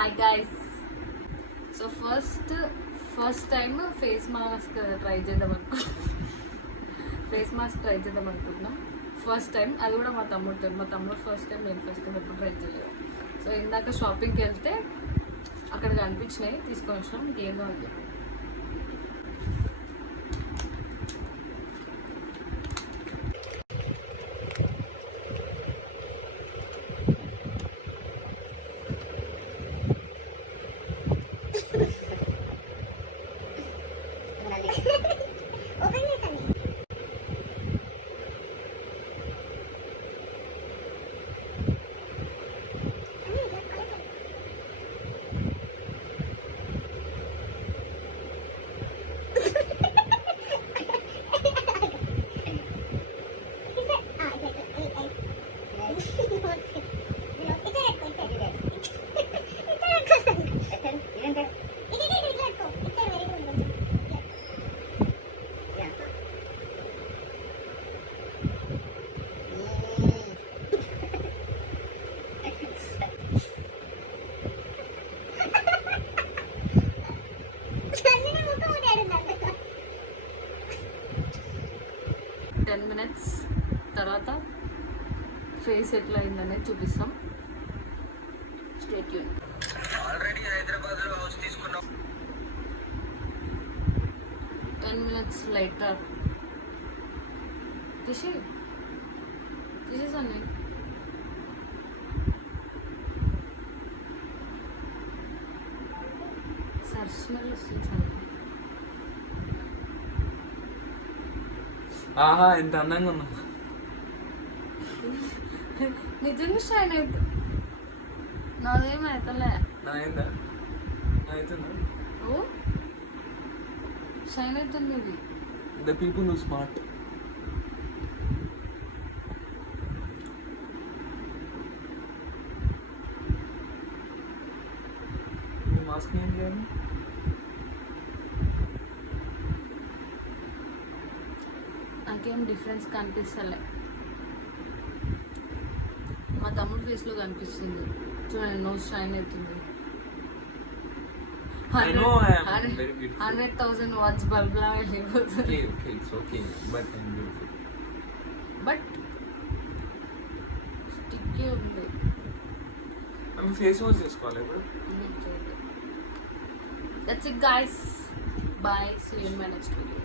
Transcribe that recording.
Hi guys. So first time face mask try చేద్దాం అనుకుంటున్నాం. First time అది కూడా మా తమ్ముడు ఫస్ట్ టైం, నేను ఫస్ట్ టైం ఎప్పుడు ట్రై చేయలేదు. సో ఇందాక షాపింగ్కి వెళ్తే అక్కడ కనిపించినాయి, తీసుకొని వచ్చినాం. ఇంకేం కావాలి. మినిట్స్ తర్వాత ఫేస్ ఎట్లా అయిందనేది చూపిస్తాం. Stay tune. ఆల్రెడీ హైదరాబాద్ లో హౌస్ తీసుకున్నాం. 10 minutes later తీసేసాను నేను. సర్ స్మెల్ వస్తుంది. ఆహా, ఎంత అందంగా ఉన్నా. నిజంగా షైన్ అవుతుంది. నాదేం అవుతలే. నాయిందా? అవుతుందా? ఓ షైన్ అవుతుంది ఇది. The people who smart. Mask ఏం చేయాలి? నాకేం డిఫరెన్స్ కనిపిస్తలే. మా తమ్ముడు ఫేస్లో కనిపిస్తుంది. చూడండి, నోస్ షైన్ అవుతుంది. 100,000 వాట్స్ బల్బ్ లా వెళ్ళిపోతుంది. బట్ స్టిక్కే ఉంది. ఫేస్ వాష్ చేసుకోవాలి ఇప్పుడు. That's it guys. Bye. See you in my next video.